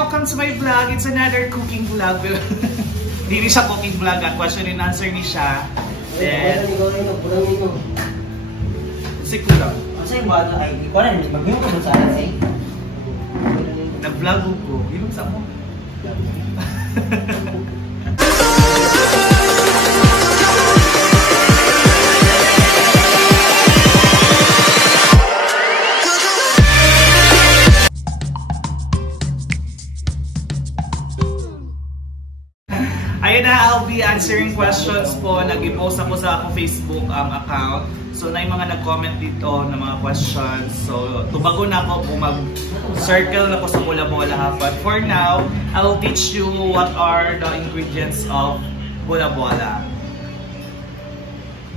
welcome to my vlog. It's another cooking vlog. Hindi siya cooking vlog, question and answer ni siya. Then, si kulang. Kasi ba ay wala ni maghinog mo sa akin say. Nag-vlog ko. Hinog sa mo. Ayun na, I'll be answering questions po. Nag-post ako sa ako Facebook account. So, na yung mga nag-comment dito ng mga questions. So, tubago na ako kung mag-circle na ko sa bola-bola. But for now, I'll teach you what are the ingredients of bola-bola.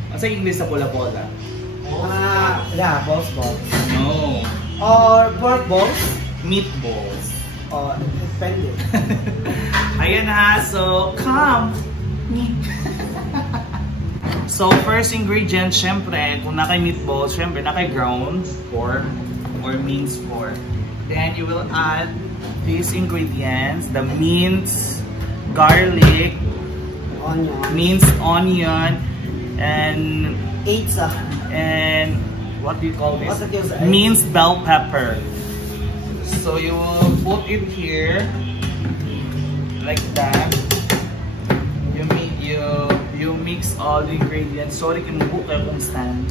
Ano sa English sa bola-bola? Yeah, balls. No. Or pork balls. Meatballs. Or depende. Ayan ha, so come! So first ingredient, syempre, kung nakay meatball, syempre nakay ground pork or minced pork. Then you will add these ingredients, the minced garlic, minced onion, and what do you call this? Minced bell pepper. So you will put it here like that. You mix all the ingredients. Sorry, kinubuka kung stand.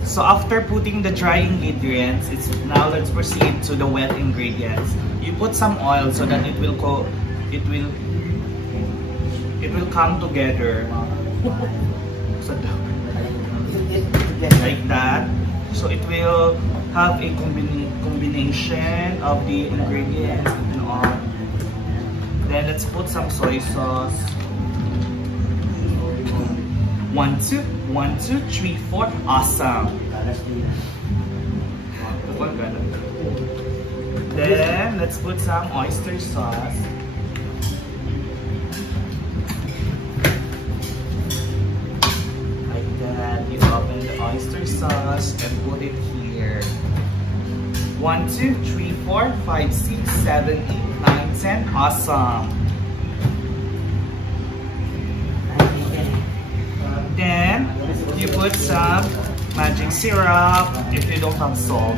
So after putting the dry ingredients, now let's proceed to the wet ingredients. You put some oil so that it will come together. So like that. So it will have a combination of the ingredients and all. Then let's put some soy sauce. 1, 2, 3, 4. Awesome. Then let's put some oyster sauce. Like that. You open the oyster sauce and put it here. 1, 2, 3, 4, 5, 6, 7, 8, 9, 10. Awesome. Then you put some magic syrup if you don't have salt.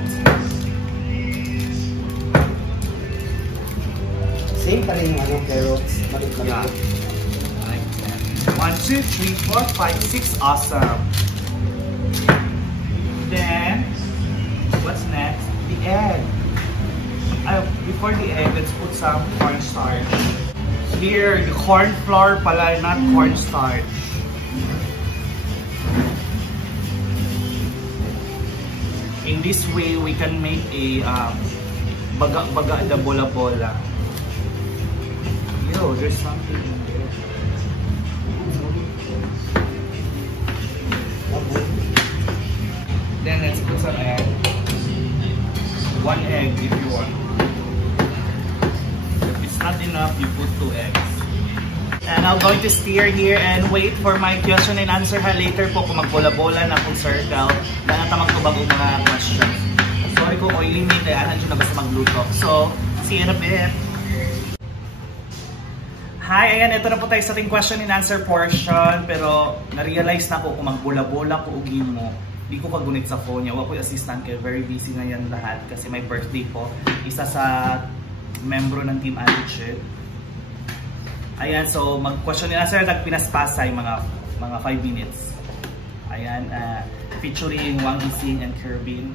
Same pa rin yung pero yeah. Like that. 1, 2, 3, 4, 5, 6. Awesome. Then what's next? The egg. Before the egg, let's put some cornstarch. Here, the corn flour pala, not cornstarch. In this way, we can make a baga-baga na bola-bola. Yo, there's something in there. Then let's put some egg. 1 egg if you want. If it's not enough, you put 2 eggs. And I'm going to steer here and wait for my question and answer later po kung magbola-bola na kung circle. Dahil na magtubag yung mga question. Sorry kung oily meat, kaya anan nyo na basta magluto. So, see you in a bit. Hi, ayan, ito na po tayo sa ating question and answer portion. Pero, na-realize na po kung magbola-bola po ugin mo. Hindi ko kagunit sa phone niya. Wala ko yung assistant kayo. Very busy na yan lahat. Kasi may birthday po. Isa sa membro ng Team Attitude. Ayan, so mag-question and answer. Nagpinaspasa yung mga 5 minutes. Ayan, featuring Wang Gising and Kerbin.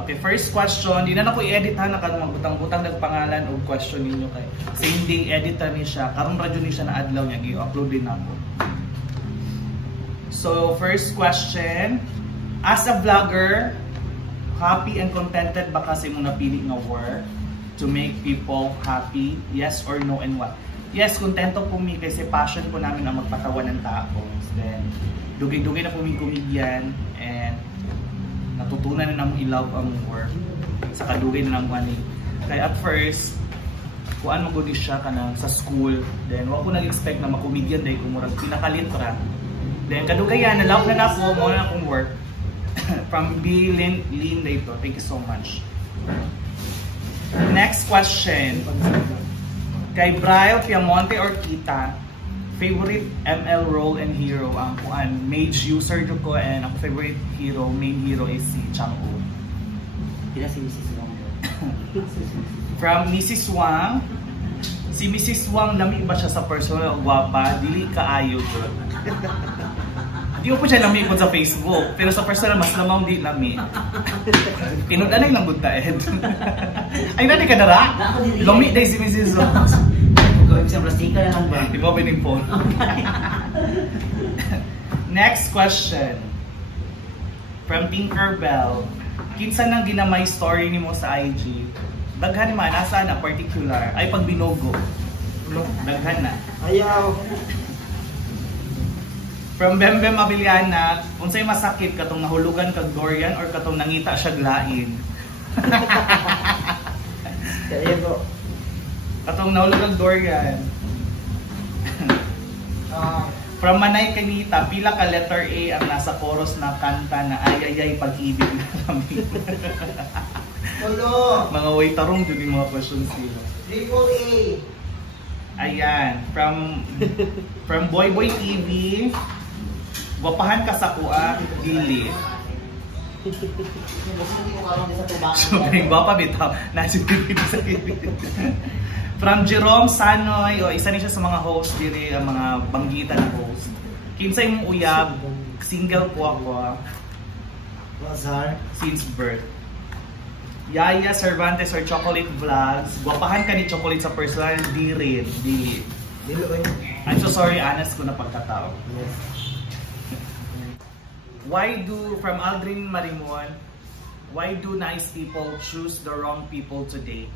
Okay, first question. Di na ako i-edit ha. Nakabutang-butang nagpangalan o question ninyo kay. Same day, edit na niya siya. Karong radyo niya siya na adlaw niya. I-upload din ako. So, first question. As a vlogger, happy and contented ba kasi mo napili nga work to make people happy? Yes or no, and what? Yes, kontento po mi kasi passion po namin ang magpatawa ng tao. Then, dugay-dugay na po mi comedian and natutunan na namin i-love ang work sa kadugay na naman eh. Kaya at first, kuan mo gudi siya kanang sa school. Then, wala ko nag-expect na makomedian dahil kumurag pinakalitra. Then, kadugayan, na-love na po mo na akong work. From B. Lynn dito. Thank you so much. Next question. Kay Brian Piamonte or Kita, favorite ML role and hero ang kuan mage user jud ko, and ang favorite hero, main hero is si Chang'o. Pila si Mrs. Wang. From Mrs. Wang, si Mrs. Wang lami ba siya sa personal, gwapa, dili kaayo jud. Di ko po siya lami ko sa Facebook, pero sa personal mas lamang di lami. Tinud-anay lang gud ta Ed. Ay nani ka dara? Lami day si Mrs. Wang. Gawin siyang plastika na lang ba? Di mo pining phone. Next question. From Tinkerbell. Kinsa nang ginamay story nimo sa IG? Daghan man, asa na particular? Ay pag binogo. Daghan na. Ayaw. From Bembem Abiliana, unsay masakit katong nahulugan kag Dorian or katong nangita siya glain? Kaya ko. Katong nahulugan Dorian. From Manay Kanita, pila ka letter A ang nasa chorus na kanta na ay pag-ibig na kami. Hello. Mga way tarong dun yung mga questions nila. Triple A. Ayan, from Boy TV, wapahan ka sa kuha, dili. Sobrang gwapa bitaw, nasibigin sa ibig. From Jerome Sanoy, isa ni siya sa mga host diri, ang mga banggita na host. Kinsay mong uyab, single po ako Bazar. since birth. Yaya Cervantes or Chocolate Vlogs, gwapahan ka ni Chocolate sa personal, di rin, dili. Dilo ko yun. I'm so sorry, honest ko na pagkatao. Yes. From Aldrin Marimon, why do nice people choose the wrong people today?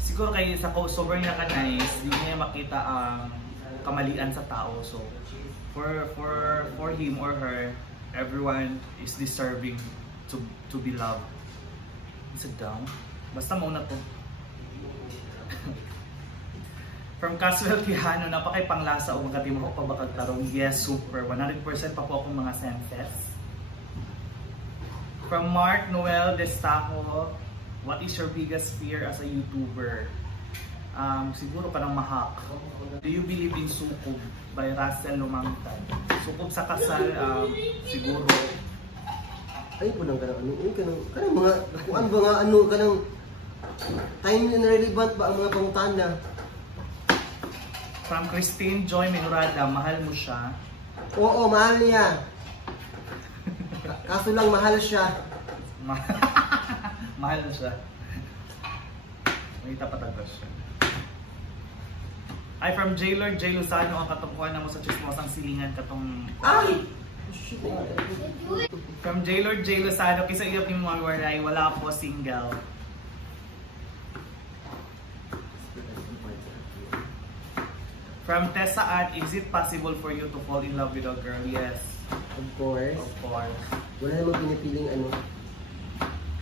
Siguro kayo sa sobrang naka-nice, hindi niya makita ang kamalian sa tao. So, for him or her, everyone is deserving to be loved. Sit down. Basta mauna to. From Caswell Quijano, napakay panglasa o magkati mo pa bakag tarong. Yes, super. 100% pa po akong mga senses. From Mark Noel Destaco, what is your biggest fear as a YouTuber? Siguro parang mahak. Do you believe in sukob by Russell Lumangtan? Sukob sa kasal, siguro. Ay po nang kanang mga kuan ba nga kanang time na relevant ba ang mga pangutana? From Christine Joy Menurada, mahal mo siya? Oo, mahal niya. Kaso lang mahal siya. Mahal siya. May tapatagos siya. Ay, from J-Lord J. Luzano, ang katungkuhan na mo sa chismosang silingan katong... Ay! From J-Lord J. Luzano, kisa iyap ni mga waray, wala po single. From Tessa Ann, is it possible for you to fall in love with a girl? Yes. Of course. Of course. Wala namang pinipiling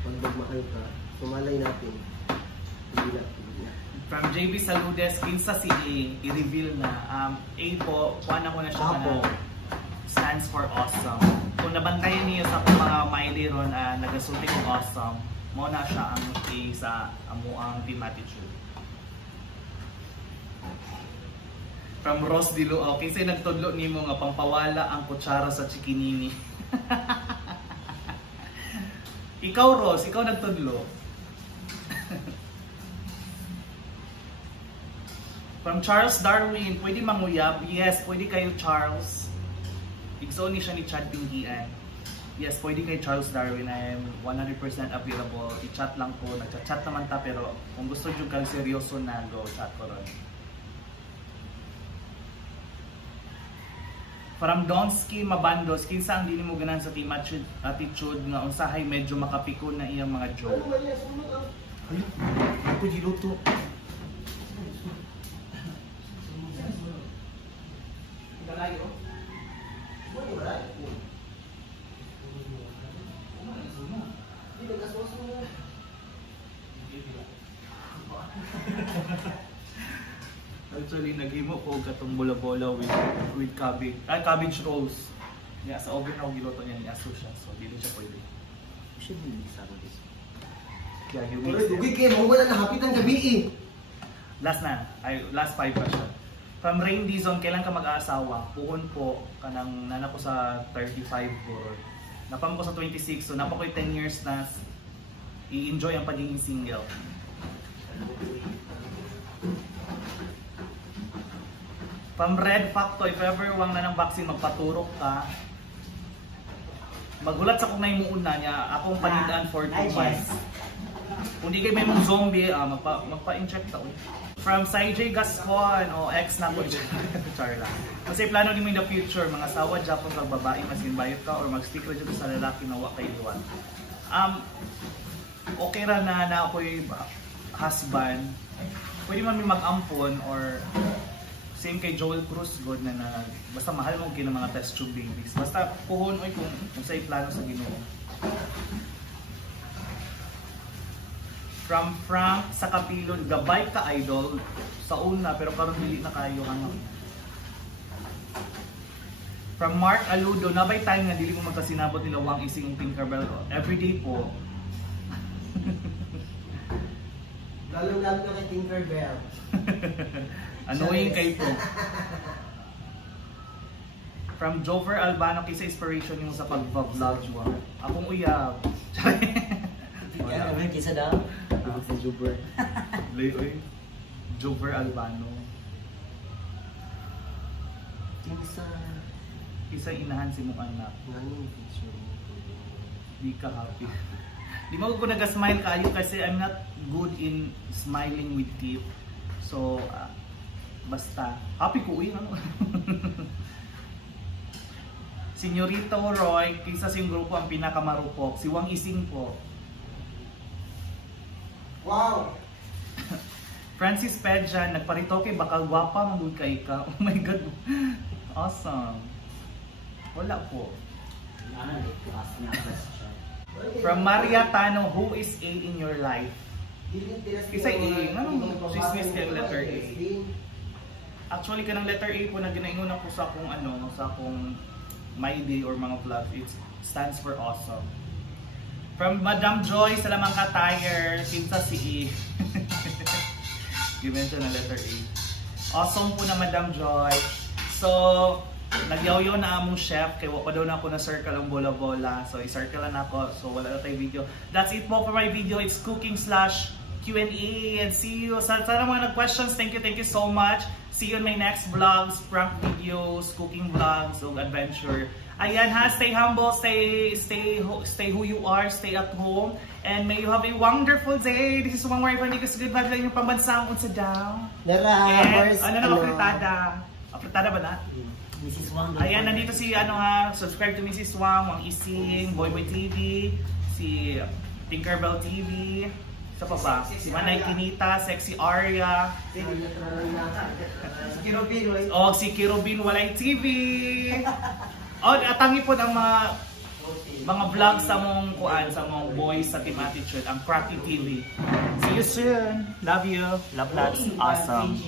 pag magmahal ka. Sumalay natin. Hindi na. From JB Saludes, kinsa si A, i-reveal na. A po, kuha na ko na siya Apo. Stands for awesome. Kung nabantayan niyo sa mga Miley ron, nagasulti kong awesome, mo na siya ang A sa amuang team attitude. From Ross Dilo, okay, sa'yo nagtudlo ni mo nga pangpawala ang kutsara sa chikinini. Ikaw Ross, ikaw nagtudlo. From Charles Darwin, pwede manguyab? Yes, pwede kayo Charles. Igsoon ni siya ni Chad Pinggian. Yes, pwede kayo Charles Darwin. I am 100% available. I-chat lang ko. Nag-chat naman ta, pero kung gusto nyo kang seryoso na, go chat ko ron. From Donsky Mabandos, kinsa ang dili mo ganan sa team attitude nga unsahay medyo makapikon na iyang mga joke. Ay, ako giluto. Galayo. Actually, naghimo ko katong bola-bola with cabbage. Cabbage rolls. Yeah, sa oven raw giluto niya ni aso siya. So, dili siya pwede. Should be Saturday. Yeah, you Pero missed dugay it. kayo, mawala na hapit ang gabi eh. Last 5 question. From Rain Dizon, kailan ka mag-aasawa? Puhon po, kanang nana ko sa 35 buro. Napam ko sa 26, so napa ko 10 years na i-enjoy ang pagiging single. From Red Facto, if ever wang na ng vaccine magpaturok ka, magulat sa kung na imuuna niya, akong panitaan for 2 months. Kung di kayo may mong zombie, magpa-inject ka. From Saijay Gascon, ex na ko. Char lang. Kasi plano ni mo in the future, mga sawa dyan kung babae, masin bayot ka, or mag-stick ra dyan sa lalaki na wak kayo iwan. Okay ra na ako yung husband. Pwede man may mag-ampon, or same kay Joel Cruz, good na basta mahal mong kina mga test tube babies. Basta puhon oy kung sa'yo plano sa Ginoo. From Frank sa Kapilon, gabay ka idol sa una pero karon dili na kayo ano. From Mark Aludo, nabay time nga dili mo magkasinabot nila wang ising Tinkerbell everyday po. Lalo-lalo ka kay Tinkerbell. Annoying kay po. From Jover Albano, kaysa inspiration mo sa pag-vlog mo. Akong uyab. Ano ba kisa daw? Ibig sa Juber. Oy. Jover Albano. Isa inahan si mong anak. Di ka happy. Di mo ko nag-smile kayo kasi I'm not good in smiling with teeth. So, basta, happy ko uy, ano? Senyorito Roy, kisa sing grupo ang pinakamarupok, si Wang Ising po. Wow! Francis Pedjan, nagparitoke, baka gwapa, magod kay ka. Oh my God, awesome. Wala po. From Maria Tano, who is A in your life? Isa A, anong Swiss yung letter A? Actually, kanang letter A po na ginaingon ako sa akong sa akong My Day or mga vlog, it stands for awesome. From Madam Joy, salamang ka tire, kinsa si A. Gimension na letter A. Awesome po na Madam Joy. So, nagyaw-yaw na among chef, kaya wala daw na ako na circle ang bola-bola. So, i-circle na ako. So, wala na tayong video. That's it po for my video. It's cooking/Q&A. And see you. Sa mga nag-questions, thank you so much. See you in my next vlogs, prank videos, cooking vlogs, o adventure. Ayan ha, stay humble, stay who you are, stay at home. And may you have a wonderful day. This is Wang Maripanigas. Good vibe lang yung pambansang unsa daw. And ano na apritada? Apritada ba na? Mrs. Wang. Ayan, nandito si subscribe to Mrs. Wang Ising, Boy Boy TV, si Tinkerbell TV, sa pa ba? Si Manay Kinita, Sexy Aria, Si Kirobin, si Kirobin Walay TV. Atangi po ang mga vlogs sa mong sa mong boys sa Team Attitude, ang Cracky TV. See you soon. Love you. Love lots. Awesome.